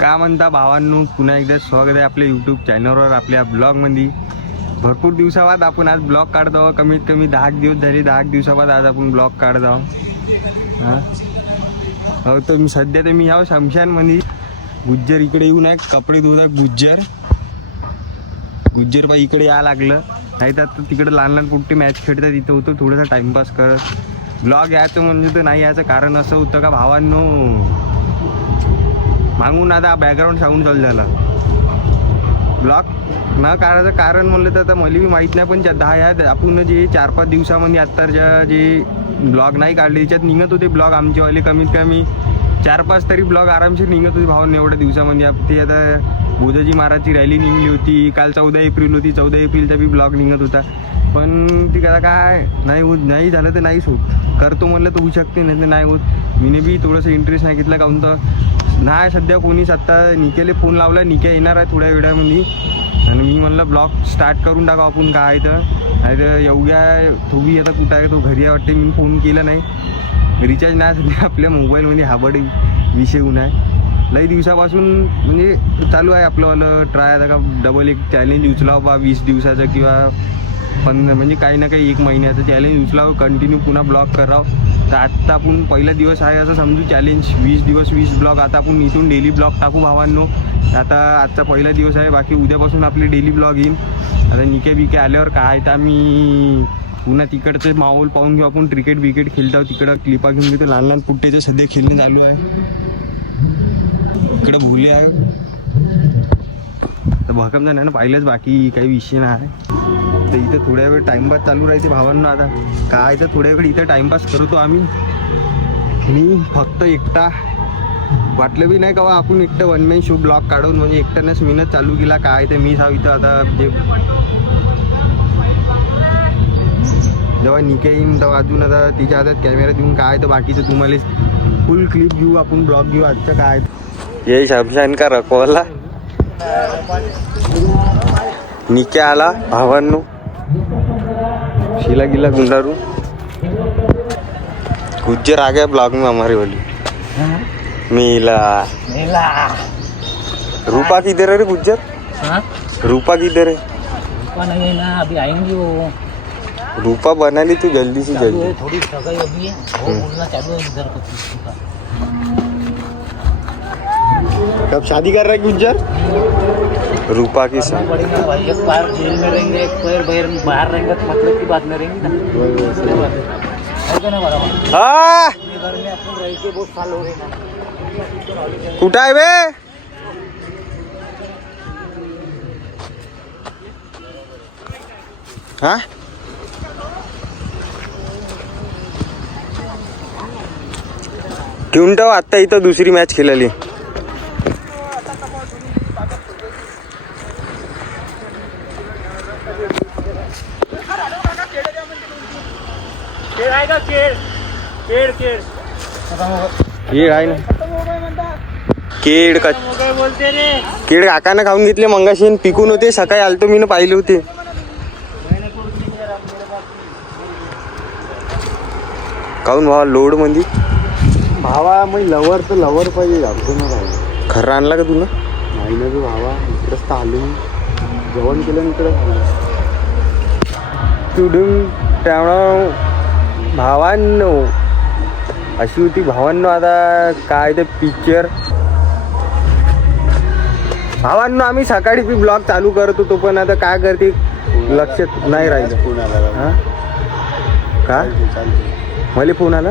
का म्हणता भावांनो, पुन्हा एकदा स्वागत आहे आपल्या यूट्यूब चॅनलवर, आपल्या ब्लॉगमध्ये. भरपूर दिवसाबाद आपण आज ब्लॉग काढत आहोत. कमीत कमी 10 दिवस झाले. 10 दिवसाबाद आज आपण ब्लॉग काढत आहोत. हां हो, तर मी सध्या तर मी ह्या शमशानमध्ये गुज्जर इकडे येऊन आहे कपडे धुवत. गुज्जर बाई इकडे या लागलं, नाही तर आता तिकडे लहान लहान कुठे मॅच खेळतात, तिथं होतं थोडासा टाइमपास करत. ब्लॉग यायचं म्हणजे तर नाही यायचं कारण असं होतं का भावांनो, मागून आता बॅकग्राऊंड साऊंड चालू झाला. ब्लॉग न काढायचं कारण म्हणलं तर आता मला बी माहीत नाही, पण आपण जे 4-5 दिवसामध्ये आत्ताच्या जे ब्लॉग नाही काढले त्याच्यात निघत होते ब्लॉग आमचेवाले. कमीत कमी 4-5 तरी ब्लॉग आरामशीर निघत होते भावांनो एवढ्या दिवसामध्ये. ते आता बुधाजी महाराजची रॅली निघली होती काल, 14 एप्रिल होती. 14 एप्रिलचा बी ब्लॉग निघत होता, पण ती काय नाही झालं तर नाहीच होत. करतो म्हणलं तर होऊ शकते, नाही तर नाही होत. मीने बी थोडंसं इंटरेस्ट नाही घेतला, काहून तर नाही सध्या कोणीच. आत्ता निकेले फोन लावला, निके येणार आहे थोड्या वेळामध्ये, आणि मी म्हणलं ब्लॉग स्टार्ट करून टाका आपण. काय तर नाही तर एवढ्या तो बी आता कुठं आहे, तो घरी आहे वाटते. मी फोन केला नाही, रिचार्ज नाही सध्या आपल्या मोबाईलमध्ये. हाबड विषय होऊन आहे लई दिवसापासून, म्हणजे चालू आहे आपलं ट्राय आता का डबल एक चॅलेंज उचलावं बा 20 दिवसाचं किंवा म्हणजे काही ना काही 1 महिन्याचं चॅलेंज उचलावं, कंटिन्यू पुन्हा ब्लॉग करावं. तर आत्ता आपण पहिला दिवस आहे असं समजू, चॅलेंज 20 दिवस 20 ब्लॉग. आता आपण इथून डेली ब्लॉग टाकू भावांनो. आजचा पहिला दिवस आहे, बाकी उद्यापासून आपले डेली ब्लॉग येईल. आता निके आल्यावर काय तर आम्ही पुन्हा तिकडचं माहोल पाहून घेऊ आपण. क्रिकेट खेळतो तिकडं, क्लिपा घेऊन घेतो. लहान लहान पुट्टेचं सध्या खेळणं चालू आहे. इकडं भुले आहे तर भक्कम जाण्यानं पाहिलंच, बाकी काही विषय नाही. तर इथं थोड्या वेळ टाइमपास चालू राहते भावांना. आता काय तर थोड्या वेळ इथं टाइमपास करतो आम्ही. मी फक्त एकटा, वाटलं बी नाही का आपण एकटं वन मॅन शो ब्लॉग काढून, म्हणजे एकट्यानंच मीनच चालू केला. काय तर मी इथं आता जे जेव्हा निके येईन तेव्हा अजून आता तिच्या हातात कॅमेरा देऊन काय तर बाकीचं तुम्हाला फुल क्लिप घेऊ आपण, ब्लॉग घेऊ आजचं. काय ये शमशान का रखवाला निके आला भावांनो, शिला गिला गुंडारू. गुज्जर आ गया ब्लॉग में हमारे वाली. मेला रूपा किधर है रे गुज्जर? रूपा किधर है? रूपा नहीं है ना, अभी आएंगी वो. रूपा बना ली तू जल्दी से जल्दी. थोड़ी सगाई अभी है, वो बोलना चालू है इधर को किसी का. कब शादी कर रहा है गुज्जर? रूपा की साथ. भाई एक पैर जेल में रहेंगे, एक पैर बाहर रहेंगे, तो मतलब की बात में रहेंगी ना. है ना बराबर. हाँ घर में अपन रह के बहुत साल हो गए ना. कुठं आहे बे? हा ठेवून ठेव. आत्ता इथं दुसरी मॅच खेळली. केळ आहे ना, केळ काकानं खाऊन घेतले मंगाशी, पिकून होते. सकाळी आलतो मी, पाहिले होते. काऊन भावा लोड मध्ये भावा, मग लवर पाहिजे. खरं आणला का तुला? नाही ना तू भावा, इकडंच तर आलो मी, जेवण केलं इकडं तुडून. त्यामुळं भावांनो अशी होती भावांनो. आता काय ते पिक्चर भावांनो, आम्ही सकाळी बी ब्लॉग चालू करत होतो, पण आता काय करते लक्षात नाही राहिलं. हां का मला फोन आला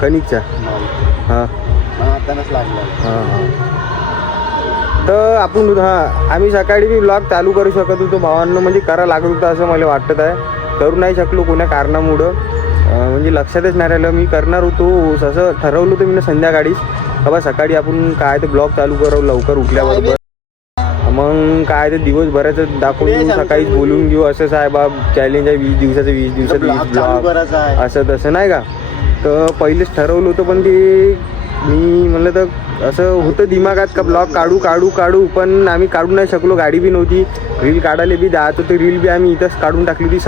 कनिकचा? हां हां तर आपण आम्ही सकाळी बी ब्लॉग चालू करू शकत होतो भावांनो, म्हणजे करा लागत होतं असं मला वाटत आहे. करू नाही शकलो कोण्या कारणामुळं, म्हणजे लक्षातच नाही राहिलं. मी करणार होतो असं ठरवलं होतं मी संध्याकाळीच, बाबा सकाळी आपण काय ते ब्लॉग चालू करू लवकर उठल्याबरोबर. मग काय ते दिवसभराचं दाखवून घेऊ, सकाळीच बोलून घेऊ. असंच आहे बा चॅलेंज आहे 20 दिवसाचं, 20 दिवसात 20 ब्लॉग असं तसं नाही का. तर पहिलेच ठरवलं होतं, पण ते मी म्हणलं तर असं होतं दिमागात का ब्लॉग काढू, पण आम्ही काढू नाही शकलो. गाडी बी नव्हती, रील काढायला बी जात होती. रील बी आम्ही इथंच काढून टाकली होती.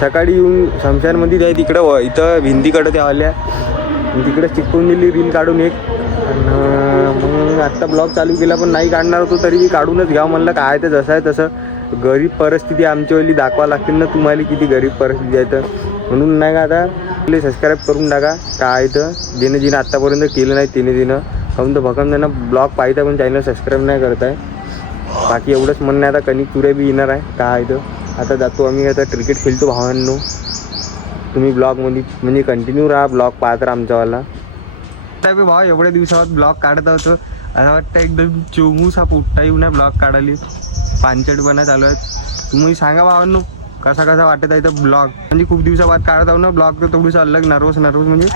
सकाळी येऊन शमशानमध्ये जाय तिकडं इथं भिंतीकडं त्या आल्या, तिकडे चिपकून दिली रील काढून एक. मग आत्ता ब्लॉग चालू केला, पण नाही काढणार होतो तरी मी काढूनच घ्यावं म्हणलं. काय तर जसं आहे तसं गरीब परिस्थिती आमच्यावाली दाखवा लागतील ना तुम्हाला, किती गरीब परिस्थिती आहे तर. म्हणून नाही का आता आपले सबस्क्राईब करून टाका. काय तर जिनं आत्तापर्यंत केलं नाही तिनं काहून तर भक्कम त्यांना ब्लॉग पाहिजे पण चॅनल सबस्क्राईब नाही करताय. बाकी एवढंच म्हणणं आहे. आता कणिक तुरे बी येणार आहे. काय तर आता जातो आम्ही, आता क्रिकेट खेळतो भावांनो. तुम्ही ब्लॉगमध्ये म्हणजे कंटिन्यू राहा, ब्लॉग पाहत राहा आमच्यावाला. काय भावा एवढ्या दिवसात ब्लॉग काढत होतो, असं वाटतं एकदम चोमूस हा पुट्टा येऊन आहे ब्लॉग काढायला. पांचटपणा चालू आहेत. तुम्ही सांगा भावांनो कसा वाटत आहे तर ब्लॉग. म्हणजे खूप दिवसाबाद काढत आहो ना ब्लॉग, तर थोडंसं अलग नर्वस म्हणजे.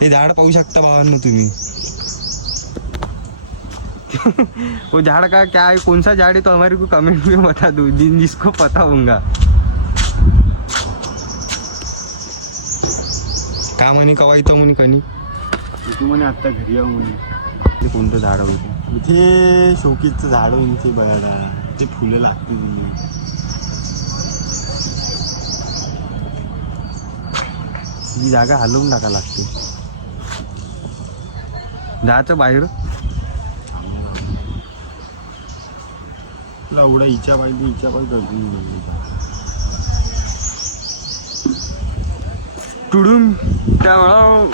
हे झाड पाहू शकता भावांनो तुम्ही. वो झाड़ का क्या है, कौन सा झाड़ है तो हमारे को कमेंट में बता दो, जिसको पता होगा. का म्हणे कवा येतो म्हणे कणी तू म्हणे आत्ता घरी यावं म्हणे. ते कोणतं झाड होतं इथे शोकीचं झाड होईन ते बघायला, ते फुलं लागतील. ही जागा हलवून टाका लागते. जायचं बाहेर. तुला एवढा इच्छा पाहिजे टुडूम त्यामुळं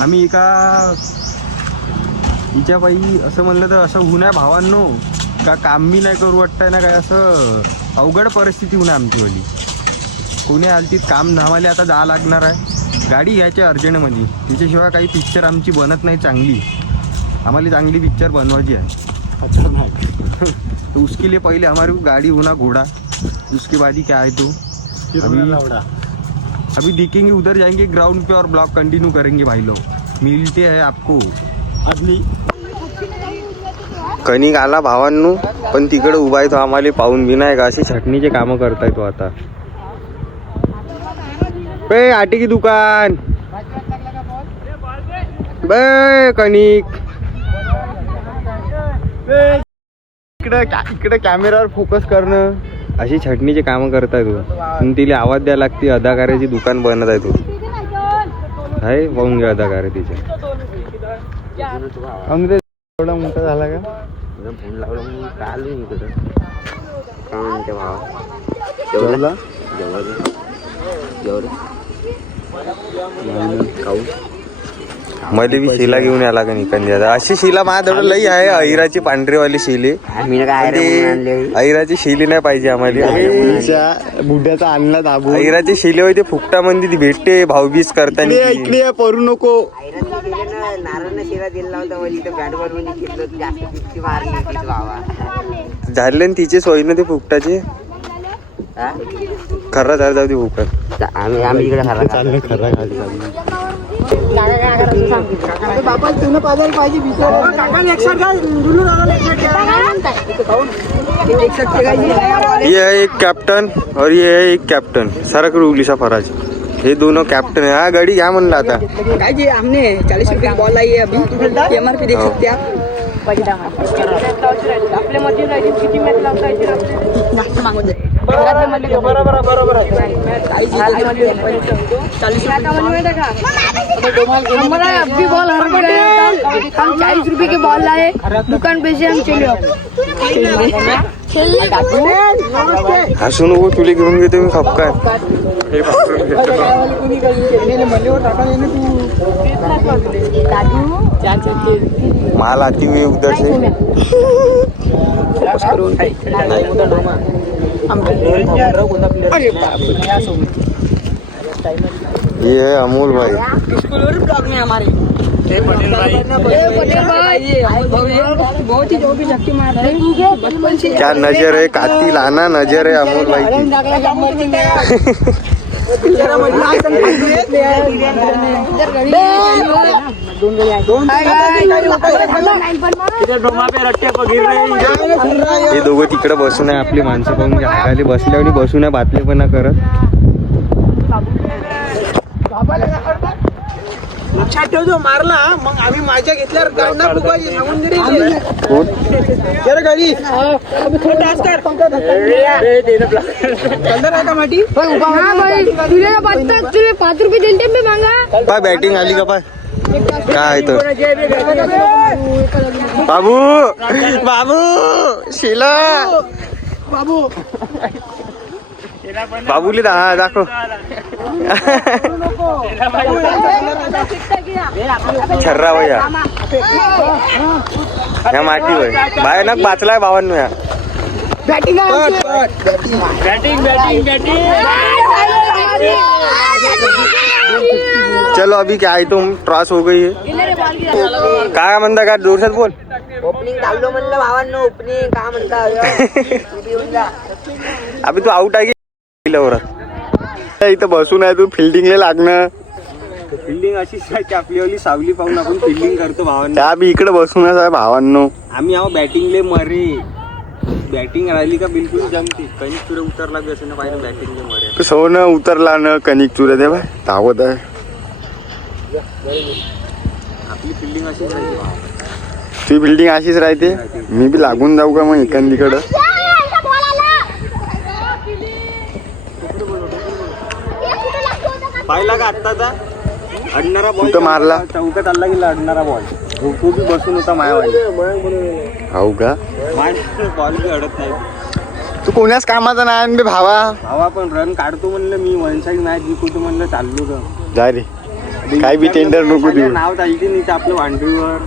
आम्ही एका हिच्या बाई असं म्हणलं तर असं होऊ नये भावांनो, का काम बी नाही करू वाटतंय ना, काय असं अवघड परिस्थिती होऊ नये आमचीवाली. कोणी आलतीत काम धामाले आता जा लागणार आहे. गाडी घ्यायची अर्जंटमध्ये, त्याच्याशिवाय काही पिक्चर आमची बनत नाही चांगली. आम्हाला चांगली पिक्चर बनवायची आहे. तो उसके लिए पहले हमारे को गाड़ी होना घोड़ा, उसके बाद ही क्या है तो अभी देखेंगे, उधर जाएंगे ग्राउंड पे और ब्लॉग कंटिन्यू करेंगे भाई लोग. मिलते हैं आपको अगली. कणिक आला भावांनो, पण तिकडे उभा आहे तो आम्हाला पाहून बी नाही का. अशी छटणीचे कामं करताय तो आता. बे आटे की दुकान बे कणिक इकडे कॅमेरावर फोकस करणं. अशी छटणीचे कामं करताय तू. तिला आवाज द्यायला लागते. अदाकाराची दुकान बनत आहे तू. आहे पाहून घ्या अदाकार तिच्या. एवढा मोठा झाला का फोन लावला आलो इकडं. काय म्हणते भावा, जेवला मध्ये बी शिला घेऊन याला का निकन द्या. अशी शिला माझ्याजवळ लई आहे. अहिराची पांढरीवाली शिली. अहिराची शिली नाही पाहिजे आम्हाला. बुड्याचा आणला दाबू. अहिराची शिली होती फुकटा मध्ये ती भेटते भाऊबीज करताना. इकडे परू नको. झाले तिचे सोय ना ते फुकटाचे. खर्रा झाला जाऊ दे फुकट. आम्ही इकडे चाललं खरा खाली ये है एक कैप्टन और ये है एक कैप्टन. सरक उगलीचा फराज. हे दोनों कैप्टन है. हा गाडी घ्या म्हणला आता. हमने 40 रुपये की बॉल लाई है अभी. MRP देख सकते हैं आप. आपल्या मध्ये किती मॅच लावता येते बरोबर आहे. हमारा अभी बॉल हर हम 40 रुपए के बॉल लाए दुकान पे से हम चले. हसू नको, तुला घेऊन घेतो मी खपकाय. माल आती हुई उधर से. ये है अमोल भाई. ब्लॉग में हमारे पटेल भाई बहुत ही जो भी झटके मार रहे हैं बचपन से. क्या नजर है, कातिल आना नजर है अमोल भाई की. हे दोघं तिकडे बसून आहे. आपली माणसं पाहून हाकायला बसल्यावर बसून आहे बातमीपणा करत. लक्षात ठेवतो मारला मग आम्ही माझ्या घेतल्यावर गाडना फुगायची सांगून दिली गाडी का माटी तुला 5 रुपये दिले मी मागा पाय बॅटिंग आली का पाय काय तो बाबू बाबू शिला बाबू बाबूले दाखव छर्रा भैया या माटी होय बाय ना पाचलाय भावांनो या बॅटिंग चलो अभी क्या है तुम क्रॉस हो गई है काय म्हणता का जोरसात बोल ओपनिंग चाललो म्हणलं भावांनो ओपनिंग काय म्हणता अभी तू आउट आहे की वरात इथं बसून आहे तू फिल्डिंगला लागणं फिल्डिंग अशीच आहे की आपली सावली पाहून आपण फिल्डिंग करतो भावांनो त्या बी इकडे बसूनच आहे भावांनो आम्ही आहो बॅटिंगले मरे बॅटिंग राहिली का बिलकुल जमती कणिक चुरे उतरला बी असं ना पाहिजे बॅटिंगले मरे सोनं उतरला न कणिक चुरे ते बाय धावत आहे आपली फिल्डिंग अशीच राहते ती बिल्डिंग अशीच राहते मी बी लागून जाऊ का मग एखादीकडं पाहिला का आत्ताचा अडणारा बॉल मारला चौकात आला गेला अडणारा बॉल तो बी बसून होता मायावाली हो का बॉल बी अडत नाही तू कोणाच कामाचा नाही बे भावा पण रन काढतो म्हणलं मी वन साईड मॅच जिंकवतो म्हणलं चाललो का जा रे काय बी टेंडर नको देऊ नाव चालते नाही आपलं वांडरीवर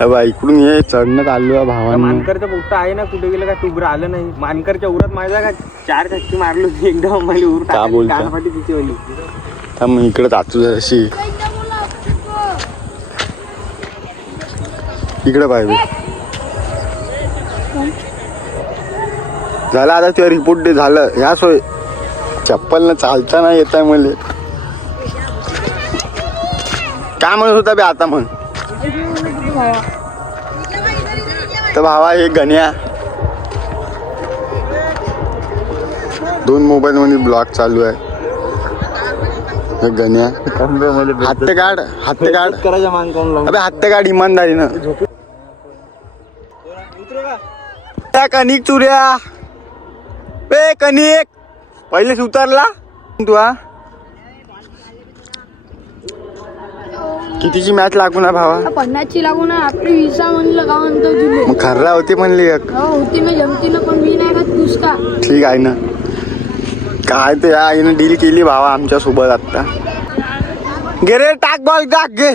इकडून हे चढणं आलो भावा मानकरचं फक्त आहे ना कुठे गेलं का टुबरा आलं नाही मानकरच्या उरात माझा का 4 छक्के मारलो एकदा मला उर कानफाटी तिची वाली मग इकडे ताचू अशी इकडे पाहिजे झालं आता ते रिपोर्ट डे झालं ह्या सोय चप्पल न चालता नाही येत आहे मला काय म्हणत होता बे आता म्हण तर भावा हे गण्या 2 मोबाईल मध्ये ब्लॉग चालू आहे हे गण्या हात काढ करायच्या मान कोण अबे हात काढ इमानदारीनं कणिक चुऱ्या बे कणिक पहिलेच उतरला तू हा कितीची मॅच लागू ना भावा 50ची लागू ना आपली 20 म्हणलं का म्हणतो जुले मग खर्रा होती म्हणली होती ना जमती ना पण मी नाही का तूच का ठीक आहे ना काय ते यानं डील केली भावा आमच्या सोबत आता गे रे टाक बॉल टाक गे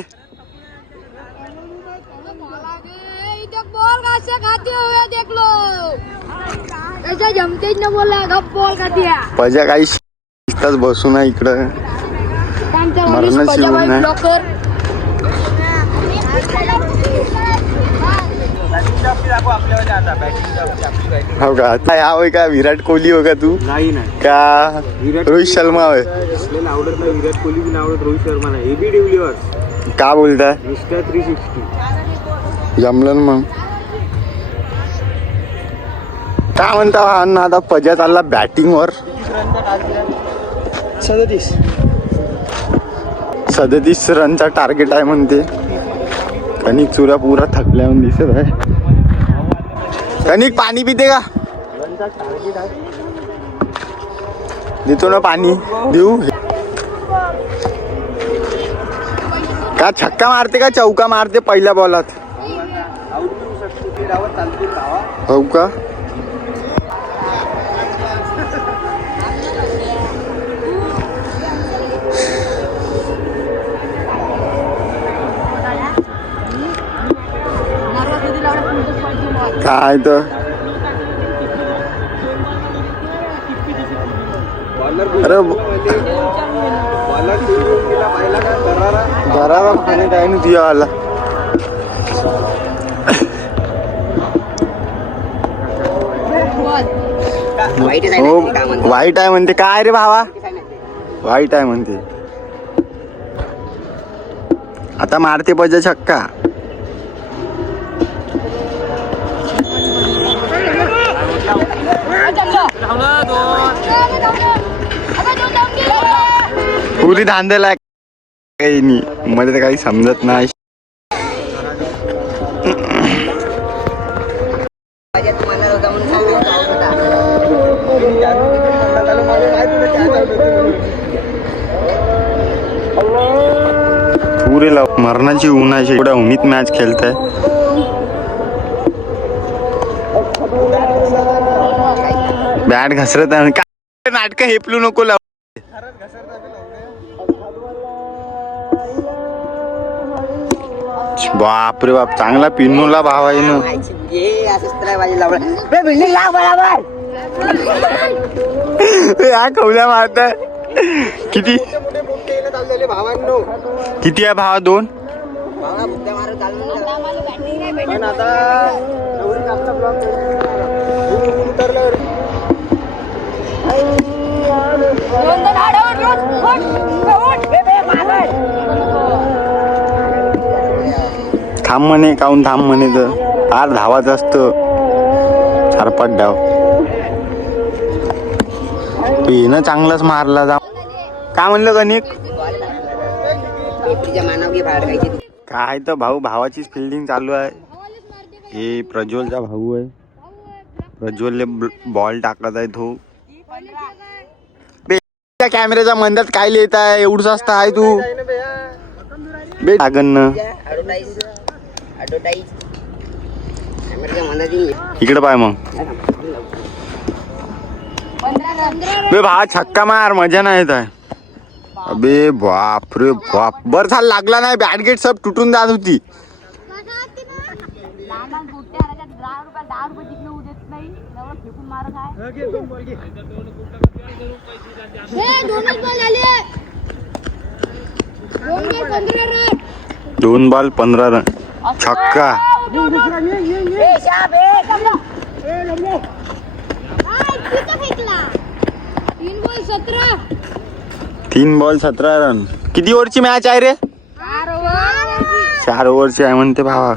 बॉल कैसे खाते हुए देख लो ऐसा जमते न बोला गप बॉल का दिया पजा काही शिस्ताच बसू ना इकडं मरण शिवून नाही हो का हा होय का विराट कोहली हो का तू नाही का रोहित शर्मा होय आवडत नाही विराट कोहली बी आवडत रोहित शर्मा नाही एबी डिव्हिलियर्स का बोलताय मिस्टर 360 जमलं मग काय म्हणता हा आता पजा चालला बॅटिंग वर 37 रनचा टार्गेट आहे म्हणते कणिक चुरा पुरा थकल्यावर दिसत आहे कणिक पाणी पिते का देतो ना पाणी देऊ का छक्का मारते का चौका मारते पहिल्या बॉलात हो का काय तर अरे घराला पाणी काय नाही तुझ्या आला हो वाईट आहे म्हणते काय रे भावा वाईट आहे म्हणते आता मारते पजा छक्का पुरी धांदल आहे काही नाही, मला तर काही समजत नाही. पुरे मरणाची उन्हाची एवढ्या उन्हीत मॅच खेळताय. बॅट घसरत आहे. काय नाटक हेपलू नको लाव. बापरे बाप, चांगला पिन्नूला भाव आहे ना. या कवल्या मारताय. किती किती आहे भावा? 2. थांब म्हणे, काहून थांब म्हणे, तर फार धावाच असतं. 4-5 डाव येणं चांगलाच मारला. जा काय म्हणलं गणिक? काय तर भाऊ, भावाचीच फिल्डिंग चालू आहे. हे प्रज्वलचा भाऊ आहे. प्रज्वलले बॉल टाकत आहे तो. कॅमेऱ्याच्या मंदात काय लिहित आहे? एवढंच असतं आहे तू बे टागन. इकडे पाय मग बे भावा, छक्का मार, मजा नाही येत आहे. अबे बाप रे बाप, बर झालं लागला नाही. बॅट गेट सब तुटून जात होती. दोन बॉल 15 रन, छक्का. 3 बॉल 17 रन. किती ओव्हरची मॅच आहे रे? 4 ओव्हरची आहे म्हणते भावा.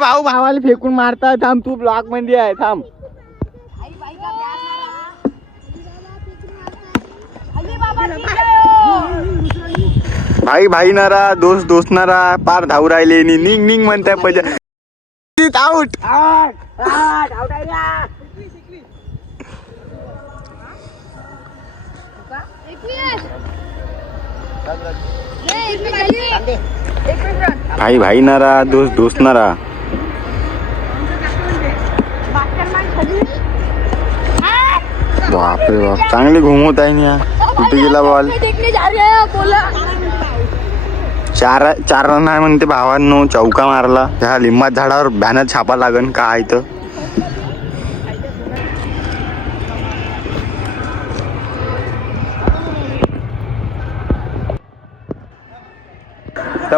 भाऊ, भावाला फेकून मारताय. थांब, तू ब्लॉक मध्ये आहे. थांब. भाई भाई नारा, दोस्त दोस्त नारा, पार धाव राहिले. निंग निंग म्हणताय. आउट. भाई भाई नारा, दोस्त दोस्त नारा. बापरे बाप, चांगले घुमवत आहे ना. कुठे गेला बॉल? 4 रन आहे म्हणते भावांनो. चौका मारला. त्या लिंबात झाडावर बॅनर छापा लागन काय तर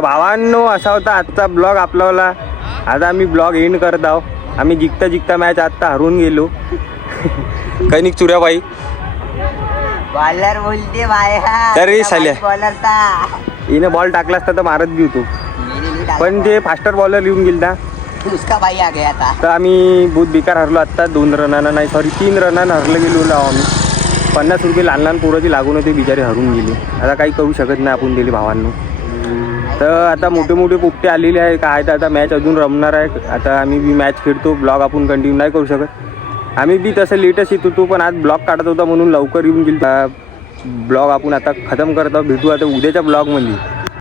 भावांनो, असा होता आजचा ब्लॉग आपला. आता आम्ही ब्लॉग एंड करत आहोत. आम्ही जिंकता मॅच आता हरून गेलो. कैनिक चुऱ्याबाई बॉलर बोलते बाया. तरी साल्या बॉलरचा हिने बॉल टाकला असता तर मारत बी होतो, पण ते फास्टर बॉलर येऊन गेलता. उसका भाई आ गया था. तर आम्ही बहुत बेकार हरलो आत्ता. 2 रनानं नाही, सॉरी 3 रनानं हरलं गेलो आम्ही. 50 रुपये लहान पोराची लागून होते, बिचारे हरून गेले. आता काही करू शकत नाही आपण दिले भावांनो. तर आता मोठे पोपटे आलेले आहे काय. तर आता मॅच अजून रमणार आहे. आता आम्ही बी मॅच खेळतो. ब्लॉग आपण कंटिन्यू नाही करू शकत. आम्ही बी तसं लेटच येत होतो, पण आज ब्लॉग काढत होता म्हणून लवकर येऊन गेलो. ब्लॉग आपण आता खतम करत आहोत. भेटू आता उद्याच्या ब्लॉगमध्ये.